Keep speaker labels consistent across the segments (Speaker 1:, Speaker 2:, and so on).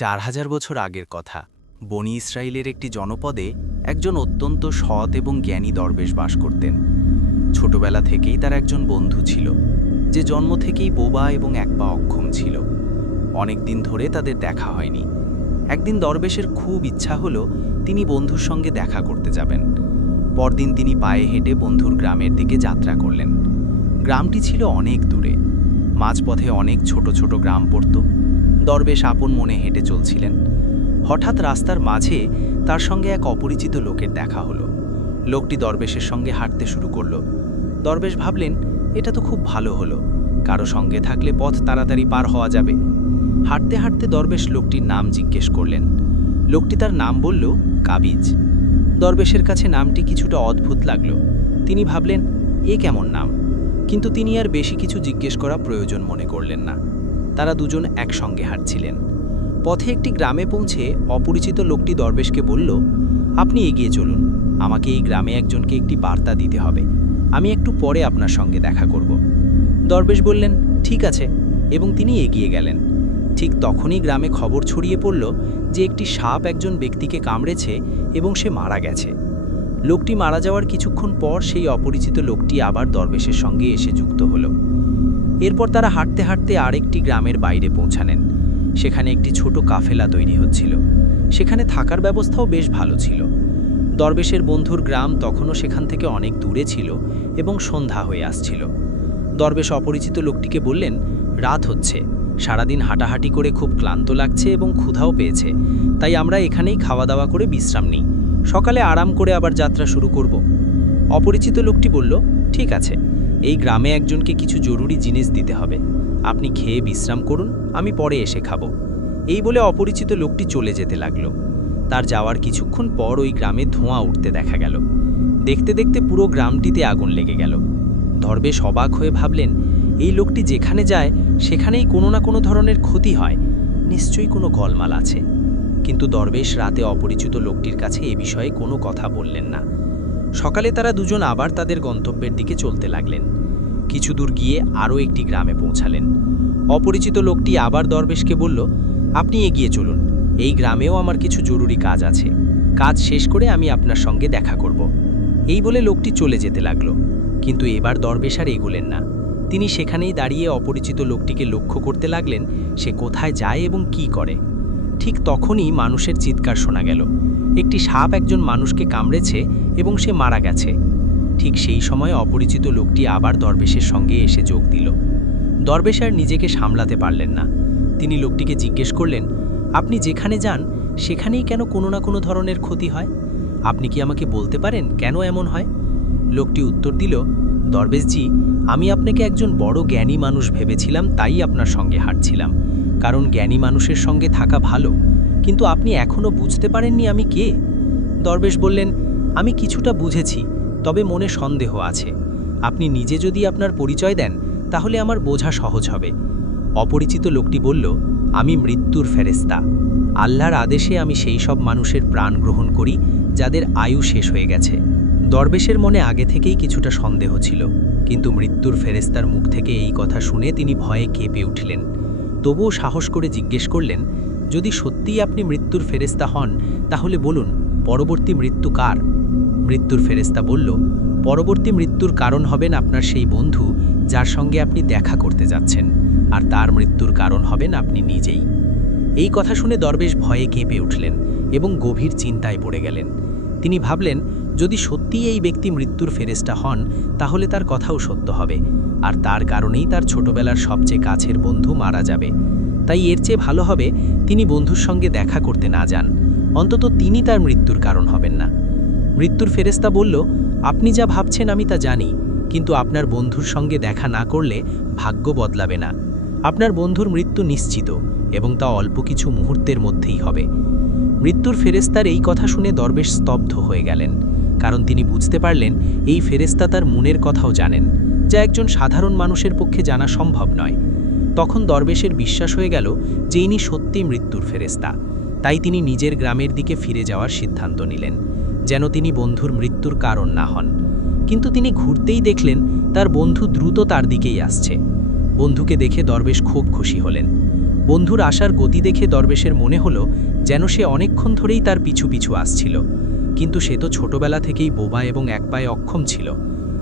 Speaker 1: চার হাজার বছর আগের কথা। বনি ইসরায়েলের একটি জনপদে একজন অত্যন্ত সৎ এবং জ্ঞানী দরবেশ বাস করতেন। ছোটবেলা থেকেই তার একজন বন্ধু ছিল, যে জন্ম থেকেই বোবা এবং এক পা অক্ষম ছিল। অনেক দিন ধরে তাদের দেখা হয়নি। একদিন দরবেশের খুব ইচ্ছা হলো তিনি বন্ধুর সঙ্গে দেখা করতে যাবেন। পরদিন তিনি পায়ে হেঁটে বন্ধুর গ্রামের দিকে যাত্রা করলেন। গ্রামটি ছিল অনেক দূরে। মাঝপথে অনেক ছোট ছোট গ্রাম পড়ত। দরবেশ আপন মনে হেঁটে চলছিলেন। হঠাৎ রাস্তার মাঝে তার সঙ্গে এক অপরিচিত লোকের দেখা হলো। লোকটি দরবেশের সঙ্গে হাঁটতে শুরু করল। দরবেশ ভাবলেন, এটা তো খুব ভালো হলো। কারও সঙ্গে থাকলে পথ তাড়াতাড়ি পার হওয়া যাবে। হাঁটতে হাঁটতে দরবেশ লোকটির নাম জিজ্ঞেস করলেন। লোকটি তার নাম বলল, কাবিজ। দরবেশের কাছে নামটি কিছুটা অদ্ভুত লাগল। তিনি ভাবলেন, এ কেমন নাম? কিন্তু তিনি আর বেশি কিছু জিজ্ঞেস করা প্রয়োজন মনে করলেন না। তারা দুজন একসঙ্গে হাঁটছিলেন। পথে একটি গ্রামে পৌঁছে অপরিচিত লোকটি দরবেশকে বলল, আপনি এগিয়ে চলুন। আমাকে এই গ্রামে একজনকে একটি বার্তা দিতে হবে। আমি একটু পরে আপনার সঙ্গে দেখা করব। দরবেশ বললেন, ঠিক আছে। এবং তিনি এগিয়ে গেলেন। ঠিক তখনই গ্রামে খবর ছড়িয়ে পড়ল যে একটি সাপ একজন ব্যক্তিকে কামড়েছে এবং সে মারা গেছে। লোকটি মারা যাওয়ার কিছুক্ষণ পর সেই অপরিচিত লোকটি আবার দরবেশের সঙ্গে এসে যুক্ত হল। এরপর তারা হাঁটতে হাঁটতে আরেকটি গ্রামের বাইরে পৌঁছানেন সেখানে একটি ছোট কাফেলা তৈরি হচ্ছিল। সেখানে থাকার ব্যবস্থাও বেশ ভালো ছিল। দরবেশের বন্ধুর গ্রাম তখনও সেখান থেকে অনেক দূরে ছিল এবং সন্ধ্যা হয়ে আসছিল। দরবেশ অপরিচিত লোকটিকে বললেন, রাত হচ্ছে। সারাদিন হাঁটাহাঁটি করে খুব ক্লান্ত লাগছে এবং ক্ষুধাও পেয়েছে। তাই আমরা এখানেই খাওয়া দাওয়া করে বিশ্রাম নিই। সকালে আরাম করে আবার যাত্রা শুরু করব। অপরিচিত লোকটি বলল ঠিক আছে, এই গ্রামে একজনকে কিছু জরুরি জিনিস দিতে হবে। আপনি খেয়ে বিশ্রাম করুন, আমি পরে এসে খাব। এই বলে অপরিচিত লোকটি চলে যেতে লাগল। তার যাওয়ার কিছুক্ষণ পর ওই গ্রামে ধোঁয়া উঠতে দেখা গেল। দেখতে দেখতে পুরো গ্রামটিতে আগুন লেগে গেল। দরবেশ অবাক হয়ে ভাবলেন, এই লোকটি যেখানে যায়, সেখানেই কোনো না কোনো ধরনের ক্ষতি হয়। নিশ্চয়ই কোনো গলমাল আছে। কিন্তু দরবেশ রাতে অপরিচিত লোকটির কাছে এ বিষয়ে কোনো কথা বললেন না। সকালে তারা দুজন আবার তাদের গন্তব্যের দিকে চলতে লাগলেন। কিছু দূর গিয়ে আরও একটি গ্রামে পৌঁছালেন। অপরিচিত লোকটি আবার দরবেশকে বলল, আপনি এগিয়ে চলুন, এই গ্রামেও আমার কিছু জরুরি কাজ আছে। কাজ শেষ করে আমি আপনার সঙ্গে দেখা করব। এই বলে লোকটি চলে যেতে লাগল। কিন্তু এবার দরবেশ আর এগোলেন না। তিনি সেখানেই দাঁড়িয়ে অপরিচিত লোকটিকে লক্ষ্য করতে লাগলেন, সে কোথায় যায় এবং কি করে। ঠিক তখনই মানুষের চিৎকার শোনা গেল। একটি সাপ একজন মানুষকে কামড়েছে এবং সে মারা গেছে। ঠিক সেই সময় অপরিচিত লোকটি আবার দরবেশের সঙ্গে এসে যোগ দিল। দরবেশ আর নিজেকে সামলাতে পারলেন না। তিনি লোকটিকে জিজ্ঞেস করলেন, আপনি যেখানে যান, সেখানেই কেন কোনো না কোনো ধরনের ক্ষতি হয়? আপনি কি আমাকে বলতে পারেন কেন এমন হয়? লোকটি উত্তর দিল, দরবেশজি, আমি আপনাকে একজন বড় জ্ঞানী মানুষ ভেবেছিলাম, তাই আপনার সঙ্গে হাঁটছিলাম। কারণ জ্ঞানী মানুষের সঙ্গে থাকা ভালো, কিন্তু আপনি এখনও বুঝতে পারেননি আমি কে? দরবেশ বললেন, আমি কিছুটা বুঝেছি, তবে মনে সন্দেহ আছে। আপনি নিজে যদি আপনার পরিচয় দেন, তাহলে আমার বোঝা সহজ হবে। অপরিচিত লোকটি বলল, আমি মৃত্যুর ফেরেস্তা আল্লাহর আদেশে আমি সেই সব মানুষের প্রাণ গ্রহণ করি, যাদের আয়ু শেষ হয়ে গেছে। দরবেশের মনে আগে থেকেই কিছুটা সন্দেহ ছিল, কিন্তু মৃত্যুর ফেরেস্তার মুখ থেকে এই কথা শুনে তিনি ভয়ে কেঁপে উঠলেন। তবুও সাহস করে জিজ্ঞেস করলেন, যদি সত্যিই আপনি মৃত্যুর ফেরেস্তা হন, তাহলে বলুন, পরবর্তী মৃত্যু কার? মৃত্যুর ফেরেস্তা বলল, পরবর্তী মৃত্যুর কারণ হবেন আপনার সেই বন্ধু, যার সঙ্গে আপনি দেখা করতে যাচ্ছেন, আর তার মৃত্যুর কারণ হবেন আপনি নিজেই। এই কথা শুনে দরবেশ ভয়ে কেঁপে উঠলেন এবং গভীর চিন্তায় পড়ে গেলেন। তিনি ভাবলেন, যদি সত্যিই এই ব্যক্তি মৃত্যুর ফেরেস্টা হন, তাহলে তার কথাও সত্য হবে। আর তার কারণেই তার ছোটবেলার সবচেয়ে কাছের বন্ধু মারা যাবে। তাই এর চেয়ে ভালো হবে, তিনি বন্ধুর সঙ্গে দেখা করতে না যান। অন্তত তিনি তার মৃত্যুর কারণ হবেন না। মৃত্যুর ফেরেস্তা বলল, আপনি যা ভাবছেন আমি তা জানি, কিন্তু আপনার বন্ধুর সঙ্গে দেখা না করলে ভাগ্য বদলাবে না। আপনার বন্ধুর মৃত্যু নিশ্চিত, এবং তা অল্প কিছু মুহূর্তের মধ্যেই হবে। মৃত্যুর ফেরেস্তার এই কথা শুনে দরবেশ স্তব্ধ হয়ে গেলেন, কারণ তিনি বুঝতে পারলেন এই ফেরেস্তা তার মনের কথাও জানেন, যা একজন সাধারণ মানুষের পক্ষে জানা সম্ভব নয়। তখন দরবেশের বিশ্বাস হয়ে গেল যে ইনি সত্যি মৃত্যুর ফেরেস্তা তাই তিনি নিজের গ্রামের দিকে ফিরে যাওয়ার সিদ্ধান্ত নিলেন, যেন তিনি বন্ধুর মৃত্যুর কারণ না হন। কিন্তু তিনি ঘুরতেই দেখলেন তার বন্ধু দ্রুত তার দিকেই আসছে। বন্ধুকে দেখে দরবেশ খুব খুশি হলেন। বন্ধুর আসার গতি দেখে দরবেশের মনে হলো যেন সে অনেকক্ষণ ধরেই তার পিছু পিছু আসছিল। কিন্তু সে তো ছোটবেলা থেকেই বোবা এবং এক পায়ে অক্ষম ছিল।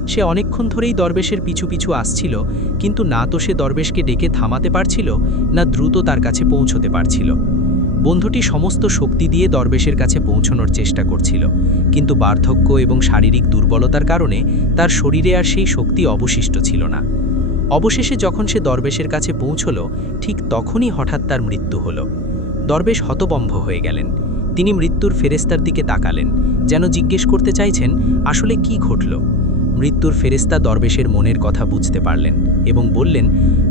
Speaker 1: সে অনেকক্ষণ ধরেই দরবেশের পিছু পিছু আসছিল, কিন্তু না তো সে দরবেশকে ডেকে থামাতে পারছিল, না দ্রুত তার কাছে পৌঁছতে পারছিল। বন্ধুটি সমস্ত শক্তি দিয়ে দরবেশের কাছে পৌঁছানোর চেষ্টা করছিল, কিন্তু বার্ধক্য এবং শারীরিক দুর্বলতার কারণে তার শরীরে আর সেই শক্তি অবশিষ্ট ছিল না। অবশেষে যখন সে দরবেশের কাছে পৌঁছল, ঠিক তখনই হঠাৎ তার মৃত্যু হল। দরবেশ হতবম্ব হয়ে গেলেন। তিনি মৃত্যুর ফেরেস্তার দিকে তাকালেন, যেন জিজ্ঞেস করতে চাইছেন, আসলে কি ঘটল? মৃত্যুর ফেরেস্তা দরবেশের মনের কথা বুঝতে পারলেন এবং বললেন,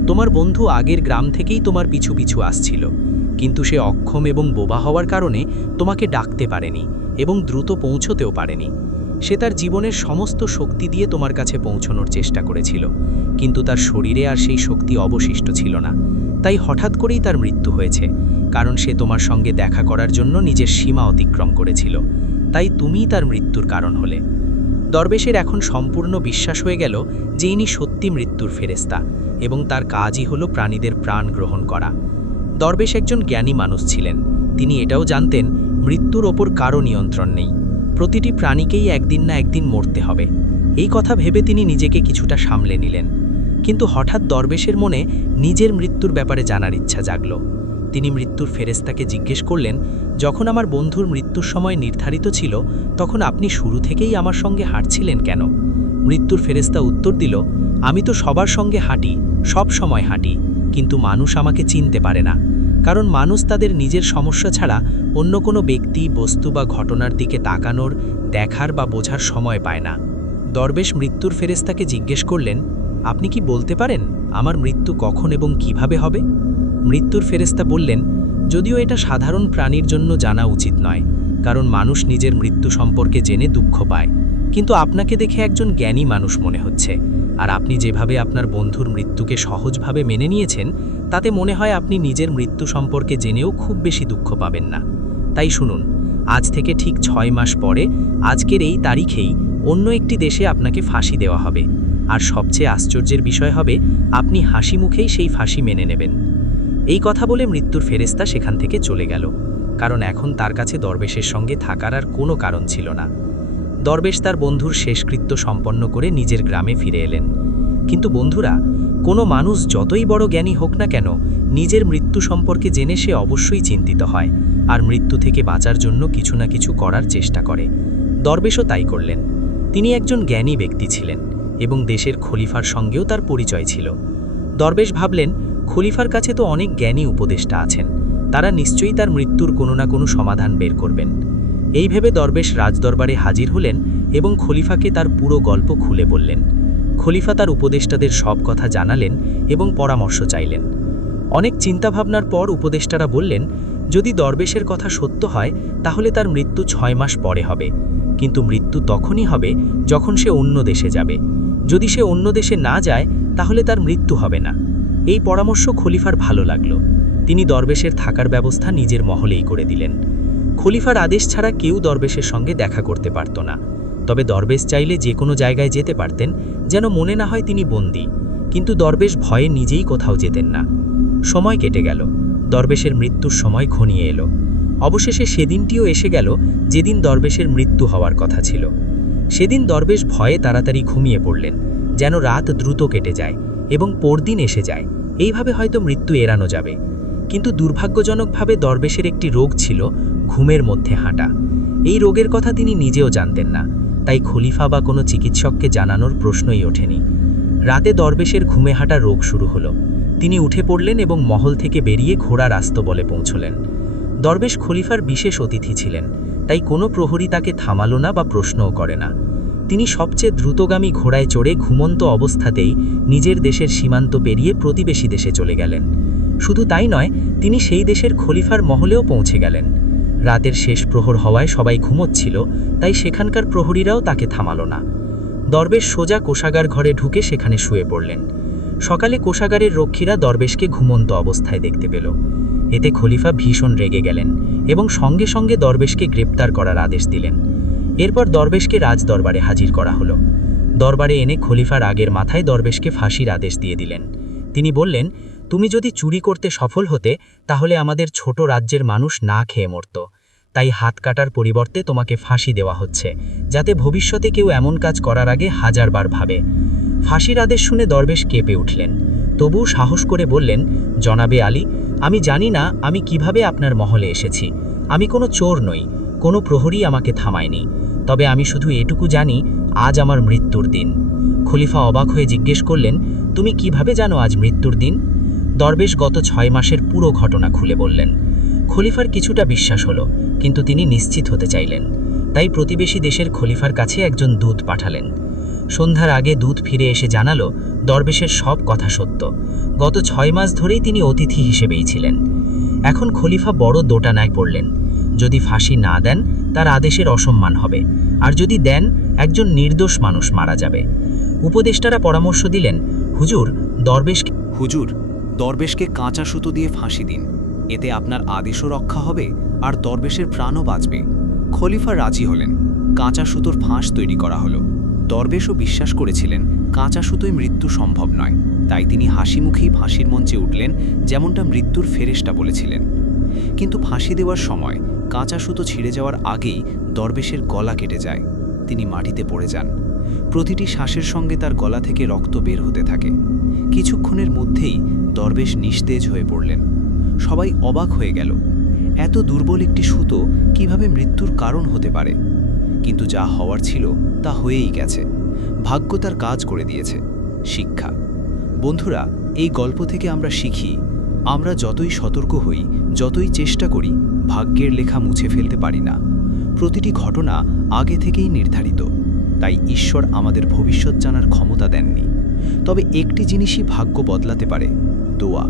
Speaker 1: তোমার বন্ধু আগের গ্রাম থেকেই তোমার পিছু পিছু আসছিল, কিন্তু সে অক্ষম এবং বোবা হওয়ার কারণে তোমাকে ডাকতে পারেনি এবং দ্রুত পৌঁছতেও পারেনি। সে তার জীবনের সমস্ত শক্তি দিয়ে তোমার কাছে পৌঁছনোর চেষ্টা করেছিল। কিন্তু তার শরীরে আর সেই শক্তি অবশিষ্ট ছিল না। তাই হঠাৎ করেই তার মৃত্যু হয়েছে, কারণ সে তোমার সঙ্গে দেখা করার জন্য নিজের সীমা অতিক্রম করেছিল। তাই তুমিই তার মৃত্যুর কারণ হলে। দরবেশের এখন সম্পূর্ণ বিশ্বাস হয়ে গেল যে ইনি সত্যি মৃত্যুর ফেরেস্তা এবং তার কাজই হলো প্রাণীদের প্রাণ গ্রহণ করা। দরবেশ একজন জ্ঞানী মানুষ ছিলেন। তিনি এটাও জানতেন, মৃত্যুর ওপর কারও নিয়ন্ত্রণ নেই। প্রতিটি প্রাণীকেই একদিন না একদিন মরতে হবে। এই কথা ভেবে তিনি নিজেকে কিছুটা সামলে নিলেন। কিন্তু হঠাৎ দরবেশের মনে নিজের মৃত্যুর ব্যাপারে জানার ইচ্ছা জাগল। তিনি মৃত্যুর ফেরেস্তাকে জিজ্ঞেস করলেন, যখন আমার বন্ধুর মৃত্যুর সময় নির্ধারিত ছিল, তখন আপনি শুরু থেকেই আমার সঙ্গে হাঁটছিলেন কেন? মৃত্যুর ফেরেস্তা উত্তর দিল, আমি তো সবার সঙ্গে হাঁটি, সব সময় হাঁটি, কিন্তু মানুষ আমাকে চিনতে পারে না। কারণ মানুষ তাদের নিজের সমস্যা ছাড়া অন্য কোনো ব্যক্তি, বস্তু বা ঘটনার দিকে তাকানোর, দেখার বা বোঝার সময় পায় না। দরবেশ মৃত্যুর ফেরেস্তাকে জিজ্ঞেস করলেন, আপনি কি বলতে পারেন আমার মৃত্যু কখন এবং কীভাবে হবে? মৃত্যুর ফেরেস্তা বললেন, যদিও এটা সাধারণ প্রাণীর জন্য জানা উচিত নয়, কারণ মানুষ নিজের মৃত্যু সম্পর্কে জেনে দুঃখ পায়। কিন্তু আপনাকে দেখে একজন জ্ঞানী মানুষ মনে হচ্ছে। আর আপনি যেভাবে আপনার বন্ধুর মৃত্যুকে সহজভাবে মেনে নিয়েছেন, তাতে মনে হয় আপনি নিজের মৃত্যু সম্পর্কে জেনেও খুব বেশি দুঃখ পাবেন না। তাই শুনুন, আজ থেকে ঠিক ছয় মাস পরে, আজকের এই তারিখেই অন্য একটি দেশে আপনাকে ফাঁসি দেওয়া হবে। আর সবচেয়ে আশ্চর্যের বিষয় হবে, আপনি হাসি মুখেই সেই ফাঁসি মেনে নেবেন। এই কথা বলে মৃত্যুর ফেরেস্তা সেখান থেকে চলে গেল। কারণ এখন তার কাছে দরবেশের সঙ্গে থাকার আর কোনো কারণ ছিল না। দরবেশ তার বন্ধুর শেষকৃত্য সম্পন্ন করে নিজের গ্রামে ফিরে এলেন। কিন্তু বন্ধুরা, কোনো মানুষ যতই বড় জ্ঞানী হোক না কেন, নিজের মৃত্যু সম্পর্কে জেনে সে অবশ্যই চিন্তিত হয় আর মৃত্যু থেকে বাঁচার জন্য কিছু না কিছু করার চেষ্টা করে। দরবেশও তাই করলেন। তিনি একজন জ্ঞানী ব্যক্তি ছিলেন এবং দেশের খলিফার সঙ্গেও তার পরিচয় ছিল। দরবেশ ভাবলেন, খলিফার কাছে তো অনেক জ্ঞানী উপদেষ্টা আছেন। তারা নিশ্চয়ই তার মৃত্যুর কোনো না কোনো সমাধান বের করবেন। এই ভেবে দরবেশ রাজদরবারে হাজির হলেন এবং খলিফাকে তার পুরো গল্প খুলে বললেন। খলিফা তার উপদেষ্টাদের সব কথা জানালেন এবং পরামর্শ চাইলেন। অনেক চিন্তাভাবনার পর উপদেষ্টারা বললেন, যদি দরবেশের কথা সত্য হয়, তাহলে তার মৃত্যু ছয় মাস পরে হবে। কিন্তু মৃত্যু তখনই হবে যখন সে অন্য দেশে যাবে। যদি সে অন্য দেশে না যায়, তাহলে তার মৃত্যু হবে না। এই পরামর্শ খলিফার ভালো লাগল। তিনি দরবেশের থাকার ব্যবস্থা নিজের মহলেই করে দিলেন। খলিফার আদেশ ছাড়া কেউ দরবেশের সঙ্গে দেখা করতে পারত না। তবে দরবেশ চাইলে যে কোনো জায়গায় যেতে পারতেন, যেন মনে না হয় তিনি বন্দী। কিন্তু দরবেশ ভয়ে নিজেই কোথাও যেতেন না। সময় কেটে গেল। দরবেশের মৃত্যুর সময় ঘনিয়ে এলো। অবশেষে সেদিনটিও এসে গেল যেদিন দরবেশের মৃত্যু হওয়ার কথা ছিল। সেদিন দরবেশ ভয়ে তাড়াতাড়ি ঘুমিয়ে পড়লেন, যেন রাত দ্রুত কেটে যায় এবং পরদিন এসে যায়। এইভাবে হয়তো মৃত্যু এড়ানো যাবে। কিন্তু দুর্ভাগ্যজনকভাবে দরবেশের একটি রোগ ছিল ঘুমের মধ্যে হাঁটা। এই রোগের কথা তিনি নিজেও জানতেন না, তাই খলিফা বা কোনো চিকিৎসককে জানানোর প্রশ্নই ওঠেনি। রাতে দরবেশের ঘুমে হাঁটা রোগ শুরু হলো। তিনি উঠে পড়লেন এবং মহল থেকে বেরিয়ে ঘোড়ার আস্ত বলে পৌঁছলেন। দরবেশ খলিফার বিশেষ অতিথি ছিলেন, তাই কোনো প্রহরী তাকে থামালো না বা প্রশ্নও করে না। তিনি সবচেয়ে দ্রুতগামী ঘোড়ায় চড়ে ঘুমন্ত অবস্থাতেই নিজের দেশের সীমান্ত পেরিয়ে প্রতিবেশী দেশে চলে গেলেন। শুধু তাই নয়, তিনি সেই দেশের খলিফার মহলেও পৌঁছে গেলেন। রাতের শেষ প্রহর হওয়ায় সবাই ঘুমোচ্ছিল, তাই সেখানকার প্রহরীরাও তাকে থামালো না। দরবেশ সোজা কোষাগার ঘরে ঢুকে সেখানে শুয়ে পড়লেন। সকালে কোষাগারের রক্ষীরা দরবেশকে ঘুমন্ত অবস্থায় দেখতে পেল। এতে খলিফা ভীষণ রেগে গেলেন এবং সঙ্গে সঙ্গে দরবেশকে গ্রেপ্তার করার আদেশ দিলেন। এরপর দরবেশকে রাজদরবারে হাজির করা হলো। দরবারে এনে খলিফার আগের মাথায় দরবেশকে ফাঁসির আদেশ দিয়ে দিলেন। তিনি বললেন
Speaker 2: তুমি যদি চুরি করতে সফল হতে, তাহলে আমাদের ছোট রাজ্যের মানুষ না খেয়ে মরত। তাই হাত কাটার পরিবর্তে তোমাকে ফাঁসি দেওয়া হচ্ছে, যাতে ভবিষ্যতে কেউ এমন কাজ করার আগে হাজারবার ভাবে। ফাঁসির আদেশ শুনে দরবেশ কেঁপে উঠলেন। তবু সাহস করে বললেন, জনাবে আলী, আমি জানি না আমি কীভাবে আপনার মহলে এসেছি। আমি কোনো চোর নই, কোনো প্রহরী আমাকে থামায়নি। তবে আমি শুধু এটুকু জানি, আজ আমার মৃত্যুর দিন। খলিফা অবাক হয়ে জিজ্ঞেস করলেন, তুমি কীভাবে জানো আজ মৃত্যুর দিন? দরবেশ গত ছয় মাসের পুরো ঘটনা খুলে বললেন। খলিফার কিছুটা বিশ্বাস হলো, কিন্তু তিনি নিশ্চিত হতে চাইলেন। তাই প্রতিবেশী দেশের খলিফার কাছে একজন দূত পাঠালেন। সন্ধ্যার আগে দূত ফিরে এসে জানালো, দরবেশের সব কথা সত্য। গত ছয় মাস ধরেই তিনি অতিথি হিসেবেই ছিলেন। এখন খলিফা বড় দোটানায় পড়লেন। যদি ফাঁসি না দেন, তার আদেশের অসম্মান হবে। আর যদি দেন, একজন নির্দোষ মানুষ মারা যাবে। উপদেষ্টারা পরামর্শ দিলেন, হুজুর দরবেশকে
Speaker 3: হুজুর দরবেশকে কাঁচা সুতো দিয়ে ফাঁসি দিন। এতে আপনার আদেশও রক্ষা হবে আর দরবেশের প্রাণও বাঁচবে। খলিফা রাজি হলেন। কাঁচা সুতোর ফাঁস তৈরি করা হলো। দরবেশও বিশ্বাস করেছিলেন, কাঁচা সুতোয় মৃত্যু সম্ভব নয়। তাই তিনি হাসি মুখেই ফাঁসির মঞ্চে উঠলেন, যেমনটা মৃত্যুর ফেরেশটা বলেছিলেন। কিন্তু ফাঁসি দেওয়ার সময় কাঁচা সুতো ছিঁড়ে যাওয়ার আগেই দরবেশের গলা কেটে যায়। তিনি মাটিতে পড়ে যান। প্রতিটি শ্বাসের সঙ্গে তার গলা থেকে রক্ত বের হতে থাকে। কিছুক্ষণের মধ্যেই দরবেশ নিস্তেজ হয়ে পড়লেন। সবাই অবাক হয়ে গেল। এত দুর্বল একটি সুতো কীভাবে মৃত্যুর কারণ হতে পারে? কিন্তু যা হওয়ার ছিল তা হয়েই গেছে। ভাগ্য তার কাজ করে দিয়েছে। শিক্ষা। বন্ধুরা, এই গল্প থেকে আমরা শিখি, আমরা যতই সতর্ক হই, যতই চেষ্টা করি, ভাগ্যের লেখা মুছে ফেলতে পারি না। প্রতিটি ঘটনা আগে থেকেই নির্ধারিত। তাই ঈশ্বর আমাদের ভবিষ্যৎ জানার ক্ষমতা দেননি। তবে একটি জিনিসই ভাগ্য বদলাতে পারে, দোয়া।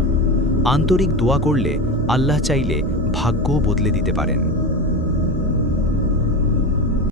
Speaker 3: আন্তরিক দোয়া করলে আল্লাহ চাইলে ভাগ্যও বদলে দিতে পারেন।